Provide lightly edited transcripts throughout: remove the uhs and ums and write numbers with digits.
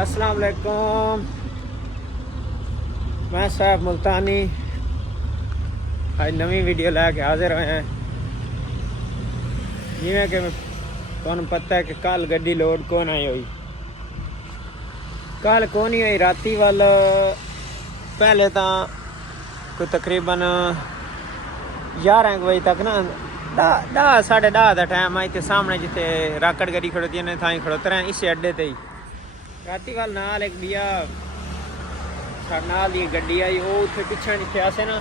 अस्सलाम वालेकुम। मैं सैफ मुल्तानी आज नवी वीडियो लैके हाजिर होए हैं। जिमें कि तुहानू पता है कि कल गड्डी लोड कौन आई हुई, कल कौन ही हुई राती वाल। पहले तो कोई तकरीबन 11 बजे तक ना 10 साढ़े 10 का टाइम आई तो सामने जिथे राकड़ गड्डी खड़ोती है थाई खड़ोते रहे इस अड्डे ते ही राती वाल नाल एक बिया नाल दी गड्डी आई वो उत्थे पिछे लिखे आसे ना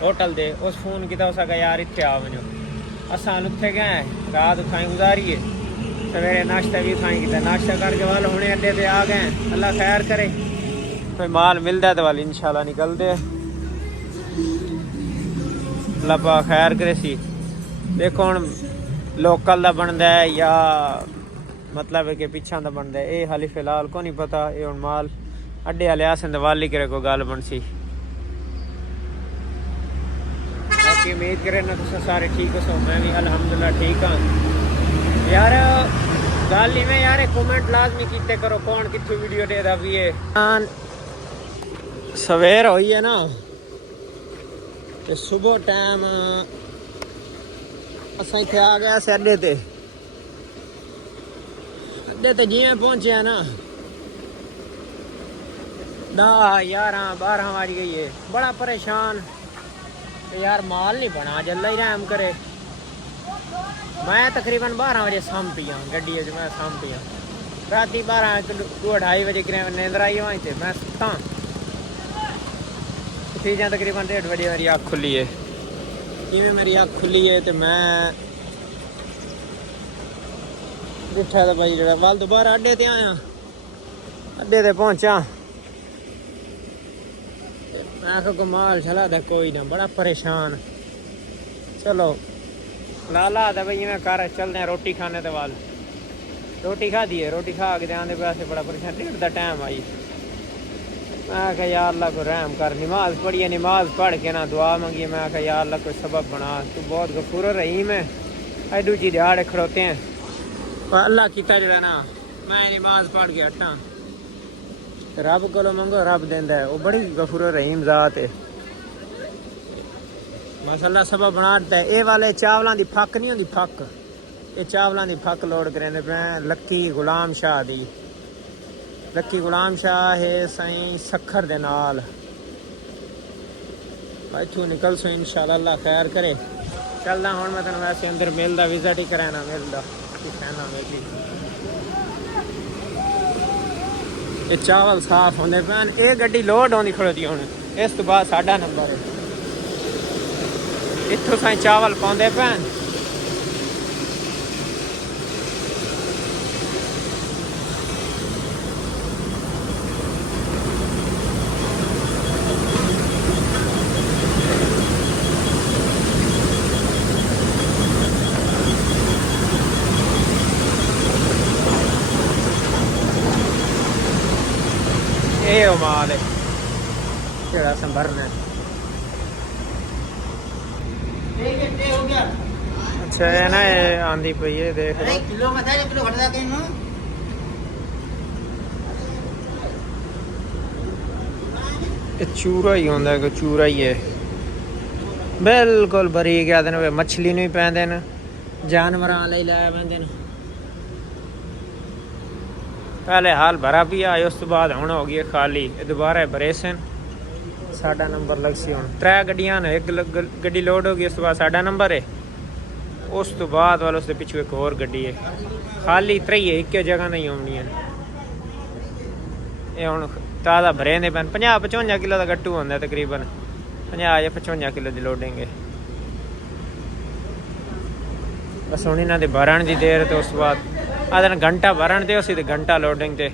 होटल दे उस फोन किया उस यार इतने आ वजो असा उत्थे गए रात उत्थाई गुजारी है। सवेरे नाश्ता भी उत्थाई किया, नाश्ता करके वाल हुणे अड्डे ते आ गए। अल्लाह खैर करे कोई माल मिलता तो वाल इंशाल्लाह निकलते। अल्लाह पा खैर करे सी। देखो हुण लोकल का बनता है या मतलब है कि पिछा का बनता है ये हाली फिलहाल को नहीं पता। ये हुण माल अड्डे वाले आसन दवाल ही करे कोई गल बन सी। बाकी उम्मीद करें ना तुम सारे ठीक हो। मैं भी अल्हम्दुलिल्लाह ठीक हाँ यार। गल इवें यार कमेंट लाजमी कीते करो कौन कितों वीडियो देता भी है। सवेर हुई है ना तो सुबह टाइम असा इतने आ गया से अड्डे ते जिमें पहुंचे ना 10 11 12 बज गई है। बड़ा परेशान तो यार माल नहीं बना जल्ला ही रहम करे। मैं तकरीबन 12 बजे साम पिया गड्डी मैं साम पिया राती 12 2-2:30 बजे नींदर आई वहीं से मैं सुता चीज़ें तकरीबन 1:30 बजे मेरी अख खुली है। जिमें मेरी अख खुली है तो मैं उठा तो भाई जरा वाल दोबारा अड्डे ते आया अड्डे ते पहुंचा मैं आखो माल चला था कोई ना बड़ा परेशान। चलो लाला था भाई मैं घर चलते हैं रोटी खाने तो वाल रोटी खा दी है। रोटी खा के आने पैसे बड़ा परेशान 1:30 का टाइम आई। मैं आखा यार अल्लाह को रहम कर। नमाज पढ़ी है, नमाज पढ़ के ना दुआ मंगी। मैं आखा यार अल्लाह कोई सबब बना, तू बहुत गफूर रहीम है। ऐडू जी दिहाड़े खड़ोते हैं पर अल्लाह किता जरा ना मैं नमाज पढ़ के हटा रब को मंगो रब देंदा है। वो बड़ी गफूर रहीम जात है। मसला सबब बना दिता है। ये वाले चावलों की फक नहीं होंगी फक, ये चावलों की फक लोड करेंदे पे लक्की गुलाम शाह दी। लक्की गुलाम शाह है साईं सखर दे नाल इथों निकल सो इंशाल्लाह अल्लाह खैर करे। चलदा हुण मैं तेन वैसे अंदर मिलदा विजिट ही कराना मिलदा कहना मेरी। ये चावल साफ होंगे पैन ये गड्डी लोड होंगी खड़ोती हूँ। इस तो बाद साडा नंबर है इतों साई चावल पाते पैन। ये माल है केड़ा संभरना है। अच्छा है ना ये आंधी पई है देख लो। किलो में था किलो घट जाके इनो ये चूरा ही होंदा है, चूरा ही है बिल्कुल बरीक आदन मछली नहीं पैंदे न जानवरां लई लै पैंदे न। पहले हाल भरा पिया उस तो बाद हुण हो गई खाली दोबारा भरे सन। साडा नंबर लग सी हुण 3 गड्डियां ने, एक गड्डी लोड हो गई उस तो बाद साडा नंबर है। उस तो बाद वाल उसके पिछू एक और गड्डी है खाली 3 है एक जगह नहीं आनी है। ये हुण ताज़ा भरे दे पैन 50-55 किलो का गट्टू होंदा तकरीबन 50 या 55 किलो की लोडेंगे। बस हुण इन्हां दे भरण की देर तो उस बाद आधन घंटा भरण दे उसी घंटा लोडिंग ते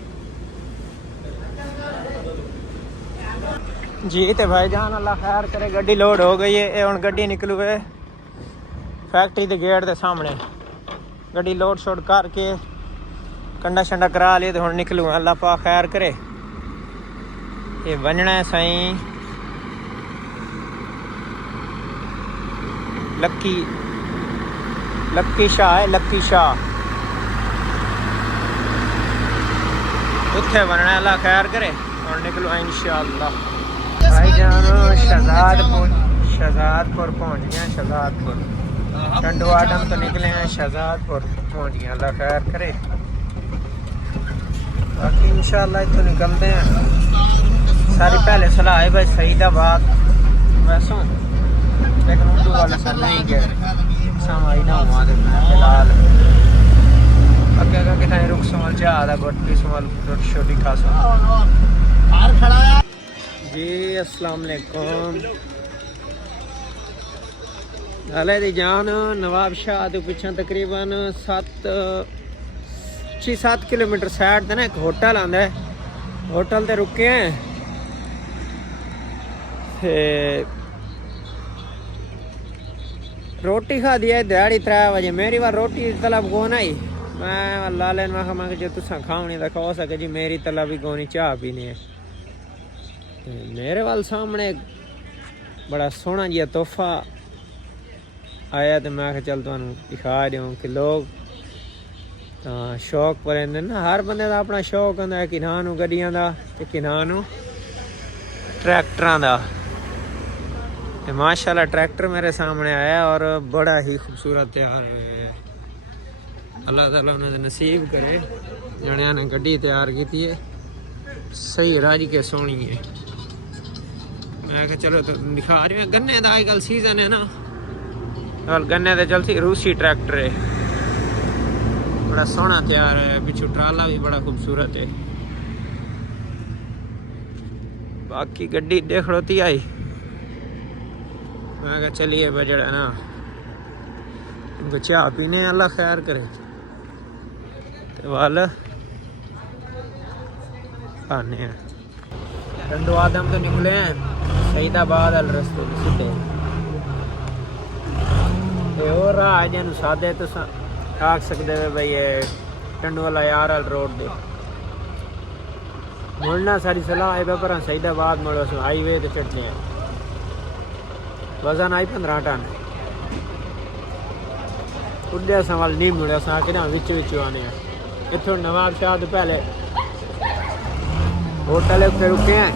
जी। तो भाई जान अल्लाह खैर करे गड्डी लोड हो गई है। ये हुण गड्डी निकलू है फैक्ट्री के गेट के सामने। गड्डी लोड शोड करके कंडा शंडा करा लिए तो हुण निकलू। अल्लाह पा खैर करे। ये बनना है साईं लक्की शाह है, लक्की शाह। उत्थे बनना अल्लाह खैर करे और निकलो इंशाअल्लाह। भाईजान शहजादपुर पहुंच गए। शहजादपुर टंडू आडम तो निकले हैं, शहजादपुर पहुंच गए। अल्लाह खैर करे। बाकी इंशाअल्लाह इतो निकलते हैं। सारी पहले सलाह है भाई सईदाबाद वैसों, लेकिन उर्दू वाले सर नहीं गए समझ ना हुआ तो मैं फिलहाल अगे अगर कितना रुक समल चाहता गोटी समल रोटी छोटी खा जी। अस्सलाम वालेकुम। अले दी जान नवाब शाह तो पिछा तकरीबन 6-7 किलोमीटर साइड ते ना एक होटल आंदा है। होटल ते रुके हैं ते रोटी खा दी है दिहाड़ी 3 बजे। मेरी बार रोटी तलब को नहीं, मैं लाले मैं जो तुसा खावनी तो खा सके जी, मेरी तलब ही कोनी, चाह पीनी है। मेरे वाल सामने बड़ा सोहना जी तोहफा आया तो मैं चल तुहानू दिखा दूँ कि लोग शौक पर ना, हर बंदे का अपना शौक होंदा है, किन्हां नू गड्डियां दा ते किन्हां नू ट्रैक्टरां दा। ते माशाल्लाह ट्रैक्टर मेरे सामने आया और बड़ा ही खूबसूरत तैयार है। अल्लाह ताला उन्हें नसीब करे जणिया ने गड्डी तैयार की है, सही राजी के सोनी है। मैं चलो तो दिखा रही हूँ। गन्ने का अजकल सीजन है ना, और गन्ने तो चलती रूसी ट्रैक्टर है, बड़ा सोहना तैयार है। पिछू ट्राला भी बड़ा खूबसूरत है। बाकी गड्डी देख खड़ोती आई, मैं कहा चलिए बजड़ा ना उनको चाह पीने अल्लाह खैर करे तो वाल आने हैं। टंडू आदम तो निकले हैं सईदाबाद वाले रस्ते सीधे और राह जन सादे तो आख सकते हो भाई ये टंडू वाला यार रोड दे मुड़ना सारी सलाह है पर सईदाबाद मुड़ो हाईवे तो चढ़ने हैं। वजन आई 15 टन उड़े सवाल नहीं मुड़े कि ना विच आने इतों नवाब शाह तो पहले होटल उत्ते रुके हैं,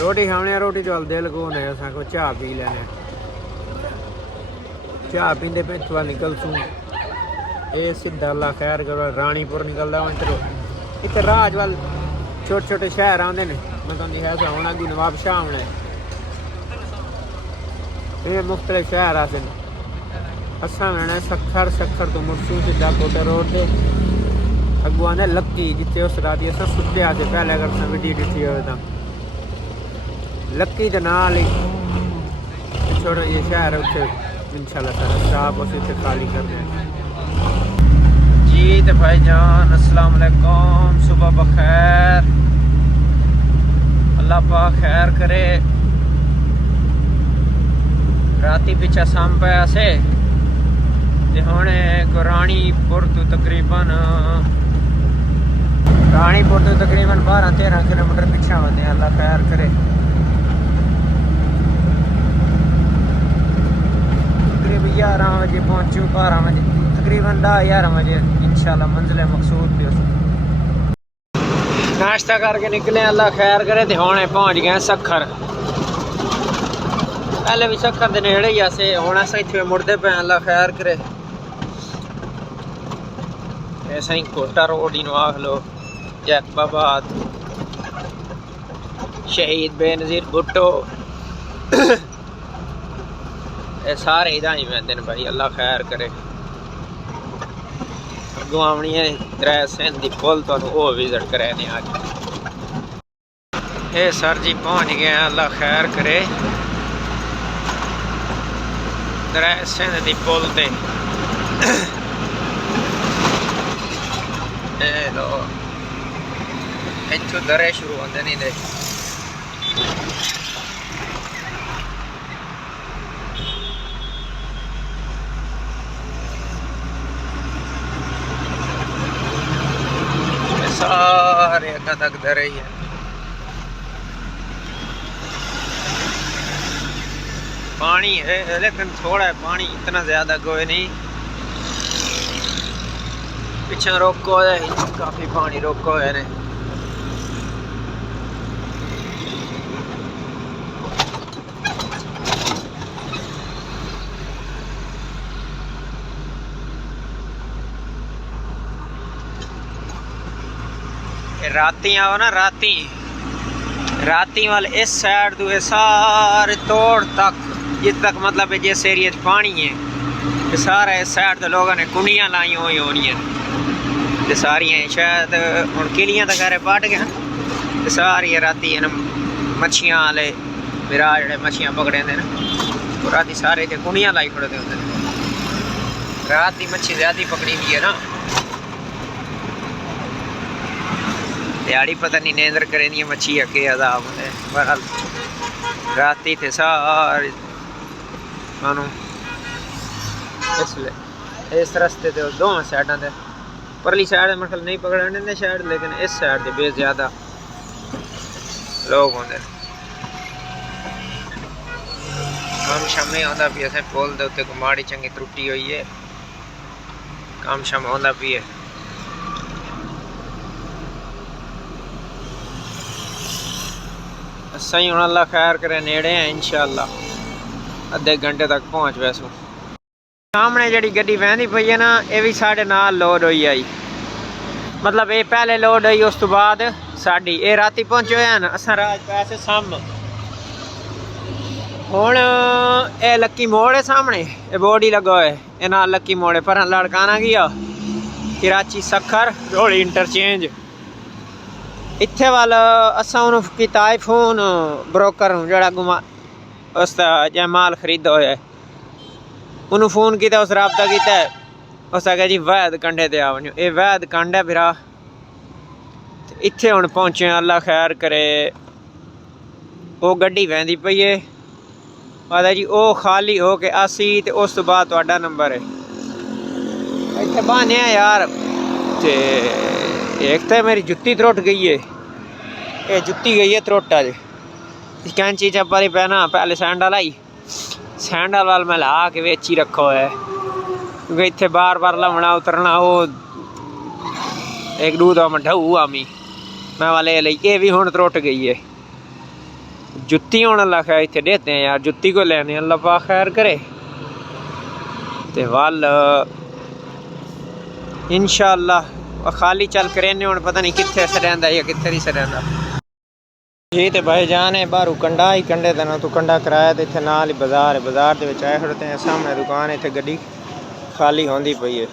रोटी खाने। रोटी चल दिल को ने को चाह पी लेने, चाह पीते पे थोड़ा निकल सूँ ये सीधा अल्लाह खैर करो रानीपुर निकलता हूँ। इतने राज वाल छोटे छोटे शहर आते हैं, मैं तुम दिखाया होना कि नवाब शाह आना है। ये मुख्तलिफ शहर आते हैं। असा मैंने सखर तो मुड़सू सीधा कोटे रोड से अगू आने लक्की जिते उस रात अस सुते आते पहले अगर वीडियो दिखी हो तो लक्की के नाल ही छोटा ये शहर है उत्थे इंशाल्लाह सारा स्टाफ उस खाली कर दें जी। तो भाईजान अस्सलाम वालेकुम, सुबह बखैर, अल्लाह पाक खैर करे। राती पिछा साम पाया से हुणे रानीपुर तो तकरीबन 12-13 किलोमीटर पिछा होते हैं। अल्लाह खैर करे। तकरीबन 11 बजे पहुँचू, 12 बजे तकरीबन 10-11 बजे इंशाल्लाह मंजिल मकसूद पे। नाश्ता करके निकले अल्लाह खैर करे तो हुणे पहुँच गए सखर। पहले भी सखर के नेड़े ही आसे हूँ अस इतने मुड़ते पे अल्लाह खैर करे। ऐसा ही कोटा रोड ही आख लो, जैकबाबाद, शहीद बेनज़ीर भुट्टो ये सारे इधर ही पैंदे भाई। अल्लाह खैर करे। गुआवनी है त्रै सिंध दी पुल तो वो विजिट कराने आज। ये सर जी पहुँच गए अल्लाह खैर करे त्रै सिंध दी पुल ते। लो इतों दरे शुरू होंगे नहीं दे। सारे अगर तक दरे ही है। पानी है लेकिन थोड़ा है पानी, इतना ज्यादा कोई नहीं। पिछा रोको है काफी पानी रोको है ने। राती आओ ना, राती वाल इस साइड तो सारे तोड़ तक जित तक मतलब जिस एरिया पानी है ते सारा इस साइड तो लोगों ने कुंडियां लाई हुई होनियां ते सारियां शायद हुण किलियां तो खैर पट गए ते सारियां राती मच्छियां वाले मेरा जेह्ड़े मच्छियां पकड़े ना राती सारे ते कुंडियां लाई छोड़ते होंदे रात दी मच्छी ज्यादा पकड़ी दी है ना दिहाड़ी पता नहीं नेंद्र करे दी मच्छी अके अदाब होंदे बहरहाल राती थे सारे मानो इसलिए इस रस्ते ते दोवें साइडां ते परली साइड मतलब नहीं पकड़ने ने शायद लेकिन इस साइड ते बेस ज्यादा लोग होंदे काम शामी आंदा भी असें पुल दे उत्ते को माड़ी चंगी त्रुटी हुई है काम शाम आंदा भी है सही हूँ अल्लाह खैर करे नेड़े हैं इंशाअल्लाह अद्धे घंटे तक पहुँच वैसू सामने जी गड्डी वहदी पई है ना ये भी साढ़े नाल लोड हुई आई मतलब ये पहले लोड हुई उस तो बाद साड़ी ये राती पहुँचे हुए हैं असा राज पैसे साम हूँ ये लक्की मोड़ है सामने ये बोर्ड ही लगा है ये ना लक्की मोड़ है पर लड़काना गया कराची सखर रोड़ी इंटरचेंज इत्थे वाल असा किता है फोन ब्रोकर जड़ा घुमा उसका जै माल खरीदा होया उन्होंने फोन किया उस रबता किया उस आख्या जी वैद कंढे ते आओ ये वैद कंढ है फिरा इत्थे हुण पहुंचे अल्लाह खैर करे वो गड्डी वहदी पई है पता जी वो खाली हो के आसी ते उस तो बाद तुहाडा नंबर है इत्थे बहाने यार ते एक तो मेरी जुत्ती त्रुट गई है ये जुत्ती गई है त्रुट अज कैंची चप्पल पहना पहले सैंडल आई सैंडल वाल मैं ला के बेच ही रखो है क्योंकि इतने बार बार लवना उतरना वो एक दूध मैं ढऊ आमी मैं वाले ये भी हुण त्रुट गई है जुत्ती होने लगा इतने देते हैं यार जुत्ती को लेने अल्लाह पा खैर करे ते वाल इंशाअल्लाह खाली चल करेने हुण पता नहीं कित्थे सरेंदा या कित्थे नहीं सरेंदा जी तो भाई जान है बाहरों कंडा ही कंडे देना तू कंडा कराया तो इतने नाल ही बाजार है बाजार के आए खड़ते हैं सामने दुकान है इतने गड्डी खाली होंदी पई है।